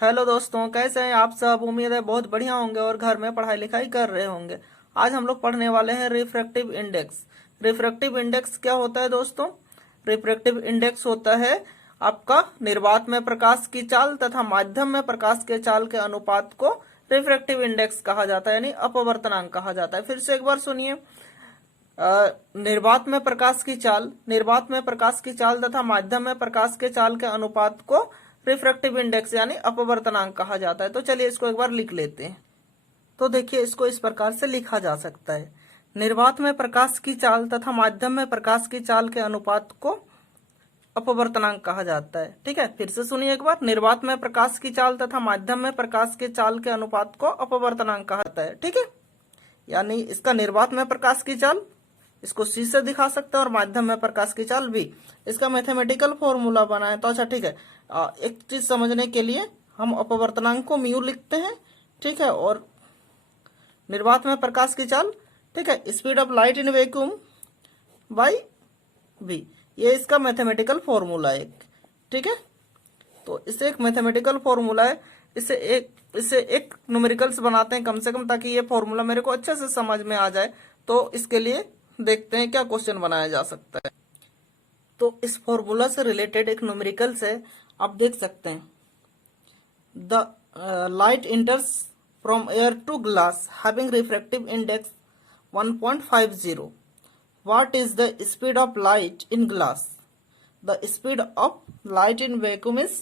Hello दोस्तों, कैसे हैं आप सब। उम्मीद है बहुत बढ़िया होंगे और घर में पढ़ाई लिखाई कर रहे होंगे। आज हम लोग पढ़ने वाले हैं रिफ्रैक्टिव इंडेक्स। रिफ्रैक्टिव इंडेक्स क्या होता है दोस्तों? रिफ्रैक्टिव इंडेक्स होता है आपका निर्वात में प्रकाश की चाल तथा माध्यम में प्रकाश के चाल के अनुपात को रिफ्रैक्टिव इंडेक्स कहा जाता है, यानी अपवर्तनांक कहा जाता है। फिर से एक बार सुनिए। निर्वात में प्रकाश की चाल, निर्वात में प्रकाश की चाल तथा माध्यम में प्रकाश के चाल के अनुपात को रिफ्रैक्टिव इंडेक्स यानी अपवर्तनांक कहा जाता है। तो चलिए इसको एक बार लिख लेते हैं। तो देखिए, इसको इस प्रकार से लिखा जा सकता है। निर्वात में प्रकाश की चाल तथा माध्यम में प्रकाश की चाल के अनुपात को अपवर्तनांक कहा जाता है। ठीक है, फिर से सुनिए एक बार। निर्वात में प्रकाश की चाल तथा माध्यम में प्रकाश के चाल के अनुपात को अपवर्तनांक कहा जाता है। ठीक है, यानी इसका निर्वात में प्रकाश की चाल, इसको सी से दिखा सकते हैं, और माध्यम में प्रकाश की चाल भी। इसका मैथमेटिकल फॉर्मूला बना है। तो अच्छा ठीक है, एक चीज समझने के लिए हम अपवर्तनांक को म्यू लिखते हैं। ठीक है, और निर्वात में प्रकाश की चाल, ठीक है, speed of light in vacuum by v, ये इसका मैथमेटिकल फॉर्मूला है। ठीक है, तो इससे एक मैथमेटिकल फॉर्मूला है। इससे एक न्यूमेरिकल्स बनाते हैं कम से कम, ताकि ये फॉर्मूला मेरे को अच्छे से समझ में आ जाए। तो इसके लिए देखते हैं क्या क्वेश्चन बनाया जा सकता है। तो इस फॉर्मूला से रिलेटेड एक न्यूमेरिकल से आप देख सकते हैं। The light enters from air to glass having refractive index 1.50. What is the speed of light in glass? The speed of light in vacuum is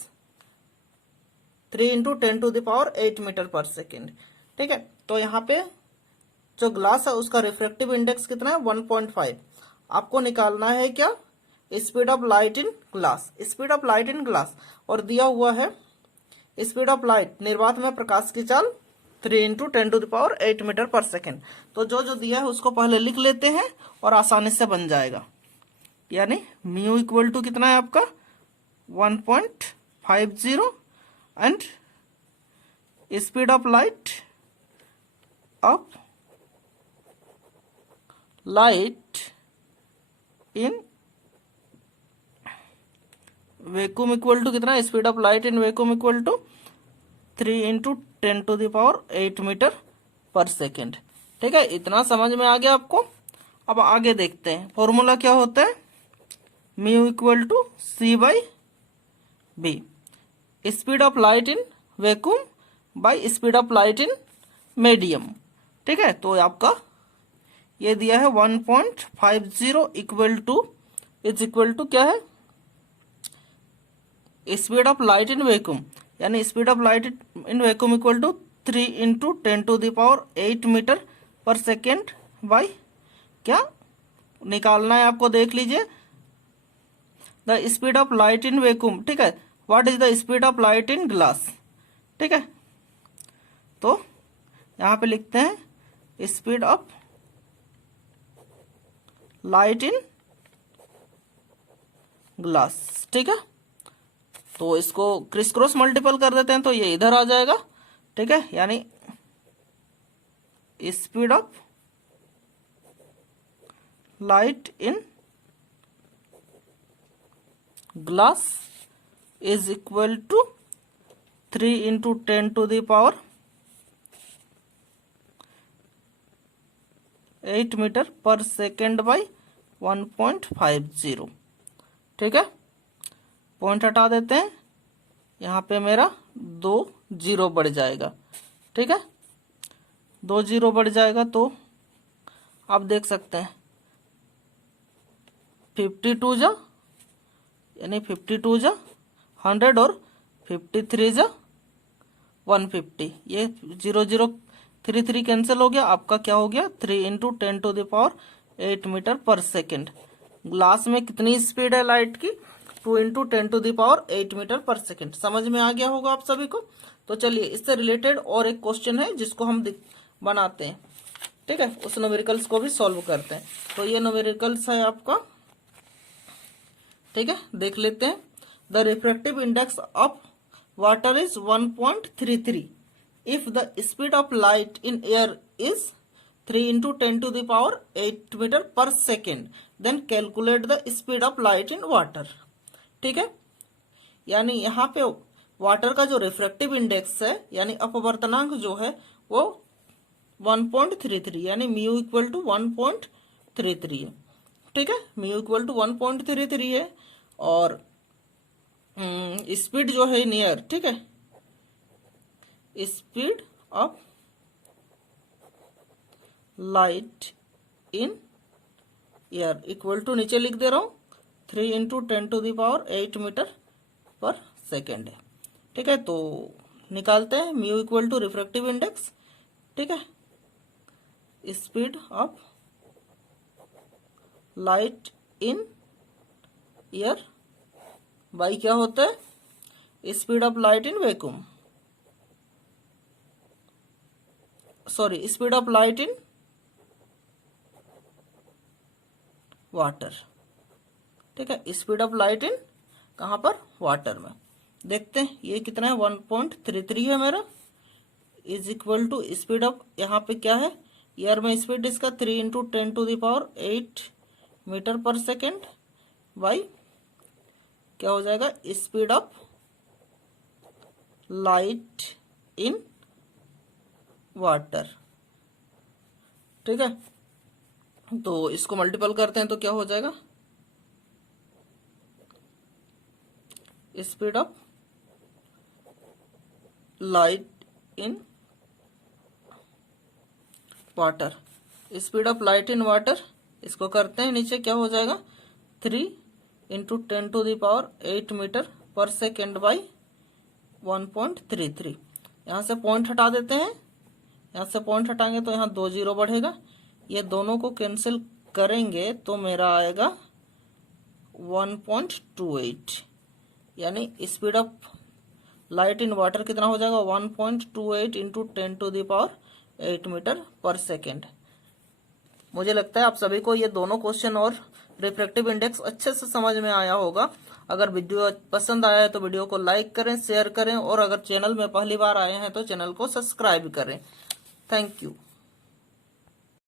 3 into 10 to the power 8 metre पर second. ठीक है, तो यहाँ पे जो glass है उसका refractive index कितना है? 1.5। आपको निकालना है क्या? Speed of light in glass. Speed of light in glass, और दिया हुआ है स्पीड ऑफ लाइट, निर्वात में प्रकाश की चाल 3 into 10 to the power 8 metre पर सेकेंड। तो जो दिया है उसको पहले लिख लेते हैं और आसानी से बन जाएगा। यानी म्यू इक्वल टू कितना है आपका? 1.50, and speed of light in vacuum equal to कितना? Speed of light in vacuum equal to 3 into 10 to the power 8 metre पर सेकेंड। ठीक है, इतना समझ में आ गया आपको। अब आगे देखते हैं फॉर्मूला क्या होता है। Mu equal to c by b, speed of light in vacuum by speed of light in medium. ठीक है, तो आपका ये दिया है 1.50 इक्वल टू क्या है? Speed of light in vacuum, यानी speed of light in vacuum equal to 3 into 10 to the power 8 metre पर सेकेंड बाई क्या निकालना है आपको? देख लीजिए, the speed of light in vacuum. ठीक है, what is the speed of light in glass. ठीक है, तो यहां पे लिखते हैं speed of light in glass. ठीक है, तो इसको क्रिस क्रॉस मल्टीपल कर देते हैं तो ये इधर आ जाएगा। ठीक है, यानी speed of light in glass is equal to 3 into 10 to the power 8 metre पर सेकेंड बाई 1.50। ठीक है, पॉइंट हटा देते हैं, यहाँ पे मेरा 2 जीरो बढ़ जाएगा। ठीक है, 2 जीरो बढ़ जाएगा तो आप देख सकते हैं 52 जा, यानी 52 जा 100 और 53 जा 150। ये 0 0 3 3 कैंसिल हो गया। आपका क्या हो गया? 3 into 10 to the power 8 metre पर सेकेंड। ग्लास में कितनी स्पीड है लाइट की? 2 into 10 to the power 8 metre पर सेकेंड। समझ में आ गया होगा आप सभी को। तो चलिए, इससे रिलेटेड और एक क्वेश्चन है जिसको हम बनाते हैं। ठीक है, उस न्यूमेरिकल्स को भी सॉल्व करते हैं। तो ये न्यूमेरिकल्स है आपका। ठीक है, देख लेते हैं। The refractive index of water is 1.33 if the speed of light in air is 3 into 10 to the power 8 metre पर second, then calculate the speed of light in water. ठीक है, यानी यहाँ पे वाटर का जो रिफ्रैक्टिव इंडेक्स है यानी अपवर्तनांक जो है वो 1.33 यानी म्यू इक्वल टू 1.33 है। ठीक है, म्यू इक्वल टू 1.33 है। और स्पीड जो है नियर, ठीक है, speed of light in air equal to, नीचे लिख दे रहा हूं, 3 इंटू 10⁸ मीटर पर सेकेंड है। ठीक है, तो निकालते हैं mu equal to refractive index. ठीक है, speed of light in air by क्या होता है, speed of light in vacuum, sorry speed of light in water. ठीक है, स्पीड ऑफ लाइट इन कहां पर, वाटर में। देखते हैं ये कितना है, 1.33 है मेरा, is equal to speed of, यहाँ पे क्या है एयर में स्पीड इसका 3 इंटू 10⁸ मीटर पर सेकेंड बाई क्या हो जाएगा, speed of light in water. ठीक है, तो इसको मल्टीपल करते हैं तो क्या हो जाएगा, speed of light in water, speed of light in water, इसको करते हैं नीचे क्या हो जाएगा, 3 इंटू 10⁸ मीटर पर सेकेंड बाई 1.33। यहाँ से पॉइंट हटा देते हैं, यहाँ से पॉइंट हटाएंगे तो यहाँ 2 जीरो बढ़ेगा, ये दोनों को कैंसिल करेंगे तो मेरा आएगा 1.28 यानी speed of light in water कितना हो जाएगा, 1.28 इंटू 10⁸ मीटर पर सेकेंड। मुझे लगता है आप सभी को ये दोनों क्वेश्चन और रिफ्रैक्टिव इंडेक्स अच्छे से समझ में आया होगा। अगर वीडियो पसंद आया है तो वीडियो को लाइक करें, शेयर करें और अगर चैनल में पहली बार आए हैं तो चैनल को सब्सक्राइब करें। Thank you.